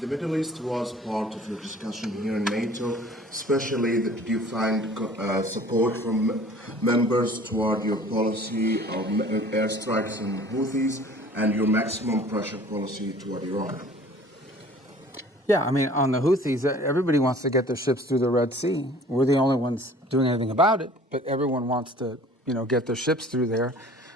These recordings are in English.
The Middle East was part of the discussion here in NATO, especially that you find support from members toward your policy of airstrikes on Houthis and your maximum pressure policy toward Iran. Yeah, I mean, on the Houthis, everybody wants to get their ships through the Red Sea. We're the only ones doing anything about it, but everyone wants to, get their ships through there.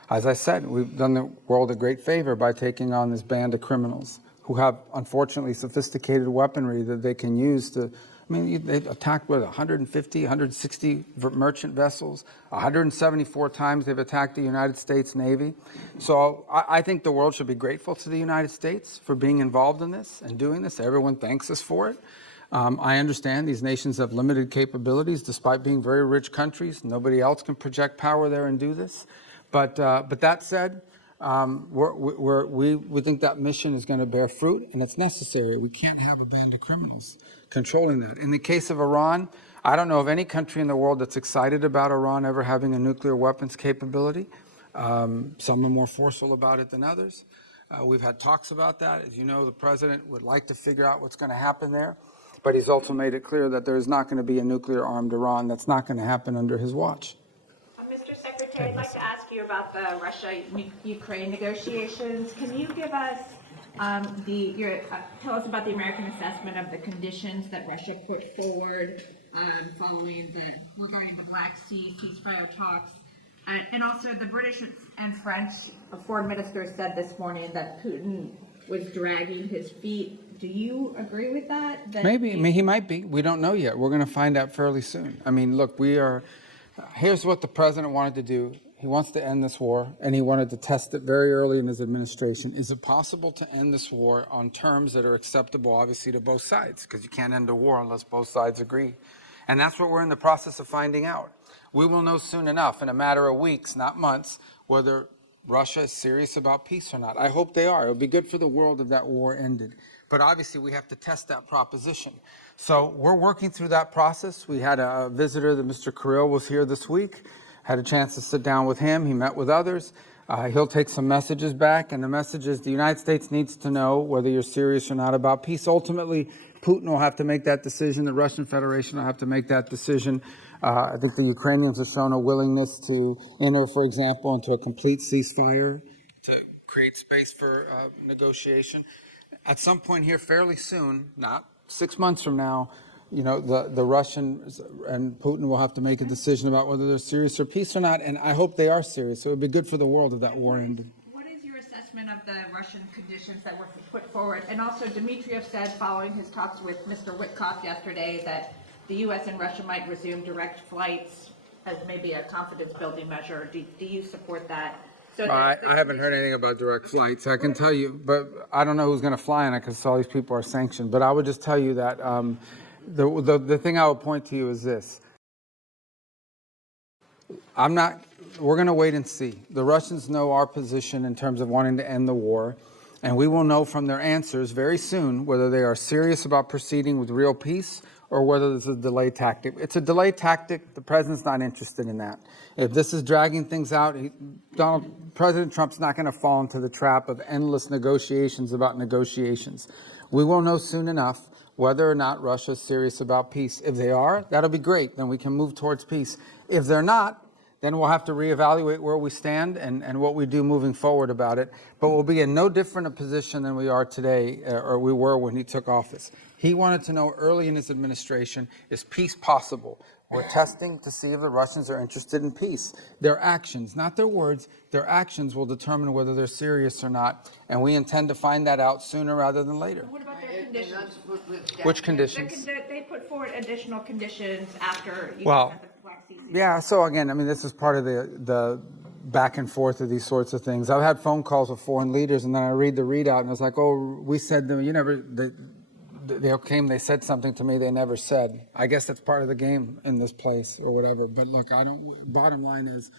As I said, we've done the world a great favor by taking on this band of criminals who have, unfortunately, sophisticated weaponry that they can use to, they attacked, 150, 160 merchant vessels, 174 times they've attacked the United States Navy. So I think the world should be grateful to the United States for being involved in this and doing this. Everyone thanks us for it. I understand these nations have limited capabilities despite being very rich countries. Nobody else can project power there and do this. But that said, we think that mission is going to bear fruit, and it's necessary. We can't have a band of criminals controlling that. In the case of Iran, I don't know of any country in the world that's excited about Iran ever having a nuclear weapons capability. Some are more forceful about it than others. We've had talks about that. As you know, the president would like to figure out what's going to happen there, but he's also made it clear that there's not going to be a nuclear-armed Iran. That's not going to happen under his watch. Mr. Secretary, I'd like to ask you about the Russia-Ukraine negotiations. Can you give us tell us about the American assessment of the conditions that Russia put forward regarding the Black Sea ceasefire talks, and also the British and French foreign ministers said this morning that Putin was dragging his feet. Do you agree with that? Maybe. He might be. We don't know yet. We're going to find out fairly soon. Look, here's what the president wanted to do. He wants to end this war, and he wanted to test it very early in his administration. Is it possible to end this war on terms that are acceptable, obviously, to both sides? Because you can't end a war unless both sides agree. And that's what we're in the process of finding out. We will know soon enough, in a matter of weeks, not months, whether Russia is serious about peace or not. I hope they are. It would be good for the world if that war ended. But obviously, we have to test that proposition. So we're working through that process. We had a visitor, that Mr. Kirill was here this week. Had a chance to sit down with him. He met with others. He'll take some messages back, and the message is the United States needs to know whether you're serious or not about peace. Ultimately, Putin will have to make that decision. The Russian Federation will have to make that decision. I think the Ukrainians have shown a willingness to enter, for example, into a complete ceasefire to create space for negotiation. At some point here, fairly soon, not 6 months from now, the Russians and Putin will have to make a decision about whether they're serious or peace or not, and I hope they are serious. So it would be good for the world if that war ended. What is your assessment of the Russian conditions that were put forward? And also, Dmitriev said, following his talks with Mr. Witkoff yesterday, that the U.S. and Russia might resume direct flights as maybe a confidence-building measure. Do you support that? So I haven't heard anything about direct flights. I can tell you, but I don't know who's going to fly on it because all these people are sanctioned. But I would just tell you that the thing I would point to you is this. We're going to wait and see. The Russians know our position in terms of wanting to end the war, and we will know from their answers very soon whether they are serious about proceeding with real peace or whether this is a delay tactic. It's a delay tactic. The president's not interested in that. If this is dragging things out, President Trump's not going to fall into the trap of endless negotiations about negotiations. We will know soon enough whether or not Russia is serious about peace. If they are, that'll be great. Then we can move towards peace. If they're not, then we'll have to reevaluate where we stand and what we do moving forward about it. But we'll be in no different a position than we are today, or we were when he took office. He wanted to know early in his administration, is peace possible? We're testing to see if the Russians are interested in peace. Their actions, not their words, their actions will determine whether they're serious or not. And we intend to find that out sooner rather than later. What about their conditions? Which conditions? They put forward additional conditions after you Well, had the Black Sea. Yeah, so again, this is part of the back and forth of these sorts of things. I've had phone calls with foreign leaders, and then I read the readout, and it's like, oh, we said them, they said something to me they never said. I guess that's part of the game in this place or whatever. But look, bottom line is,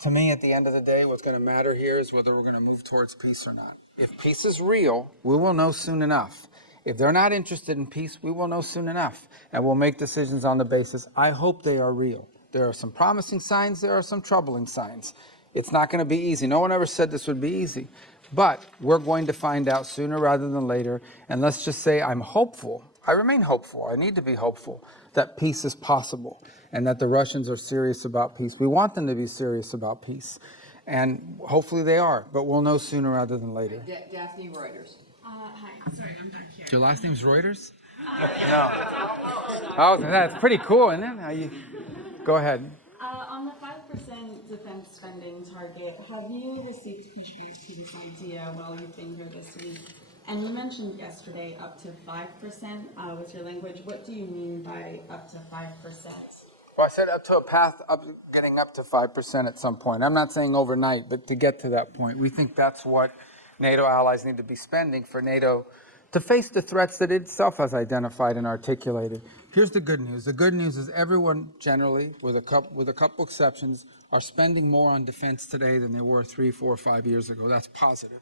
to me, at the end of the day, what's going to matter here is whether we're going to move towards peace or not. If peace is real, we will know soon enough. If they're not interested in peace, we will know soon enough. And we'll make decisions on the basis. I hope they are real. There are some promising signs. There are some troubling signs. It's not going to be easy. No one ever said this would be easy. But we're going to find out sooner rather than later. And let's just say I'm hopeful. I remain hopeful. I need to be hopeful that peace is possible and that the Russians are serious about peace. We want them to be serious about peace. And hopefully they are, but we'll know sooner rather than later. Daphne Reuters. Hi, sorry, I'm back here. Your last name's Reuters? No. Oh, that's pretty cool, isn't it? Go ahead. On the 5% defense spending target, have you received pushback to this idea while you've been here this week? And you mentioned yesterday up to 5% with your language. What do you mean by up to 5%? Well, I said up to a path up, getting up to 5% at some point. I'm not saying overnight, but to get to that point. We think that's what NATO allies need to be spending for NATO to face the threats that it itself has identified and articulated. Here's the good news. The good news is everyone generally, with a couple exceptions, are spending more on defense today than they were 3, 4, 5 years ago. That's positive.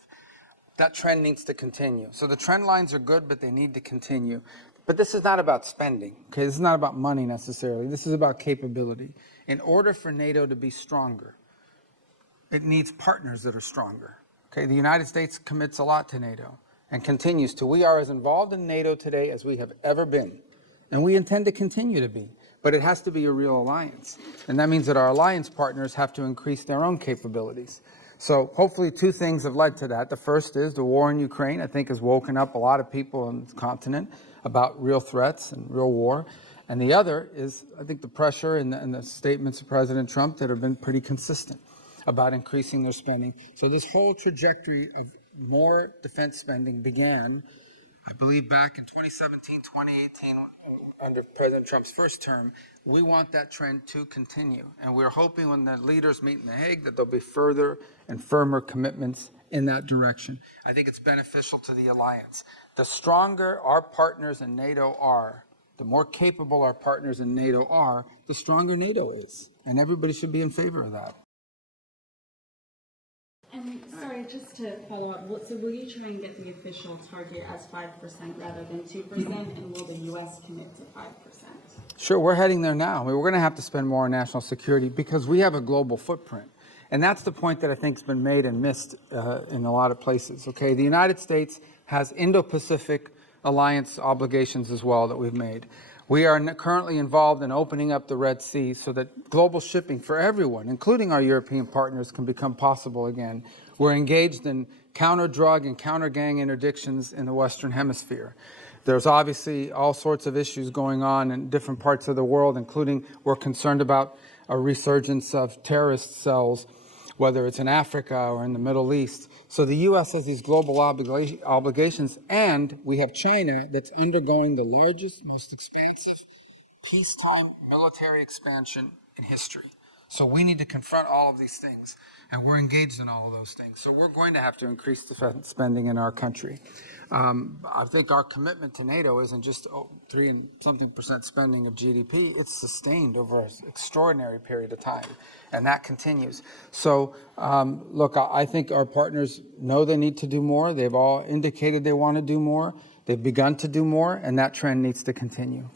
That trend needs to continue. So the trend lines are good, but they need to continue. But this is not about spending, okay? This is not about money necessarily. This is about capability. In order for NATO to be stronger, it needs partners that are stronger, okay? The United States commits a lot to NATO and continues to. We are as involved in NATO today as we have ever been, and we intend to continue to be. But it has to be a real alliance, and that means that our alliance partners have to increase their own capabilities. So hopefully 2 things have led to that. The first is the war in Ukraine, I think, has woken up a lot of people on the continent about real threats and real war. And the other is, I think, the pressure and the statements of President Trump that have been pretty consistent about increasing their spending. So this whole trajectory of more defense spending began, I believe, back in 2017, 2018, under President Trump's first term. We want that trend to continue. And we're hoping when the leaders meet in The Hague that there'll be further and firmer commitments in that direction. I think it's beneficial to the alliance. The stronger our partners in NATO are, the more capable our partners in NATO are, the stronger NATO is. And everybody should be in favor of that. And sorry, just to follow up, so will you try and get the official target as 5% rather than 2%, and will the U.S. commit to 5%? Sure, we're heading there now. I mean, we're going to have to spend more on national security because we have a global footprint. And that's the point that I think has been made and missed in a lot of places, okay? The United States has Indo-Pacific alliance obligations as well that we've made. We are currently involved in opening up the Red Sea so that global shipping for everyone, including our European partners, can become possible again. We're engaged in counter-drug and counter-gang interdictions in the Western Hemisphere. There's obviously all sorts of issues going on in different parts of the world, including we're concerned about a resurgence of terrorist cells, whether it's in Africa or in the Middle East. So the U.S. has these global obligations, and we have China that's undergoing the largest, most expansive peacetime military expansion in history. So we need to confront all of these things, and we're engaged in all of those things. So we're going to have to increase defense spending in our country. I think our commitment to NATO isn't just 3 and something % spending of GDP. It's sustained over an extraordinary period of time, and that continues. So look, I think our partners know they need to do more. They've all indicated they want to do more. They've begun to do more, and that trend needs to continue.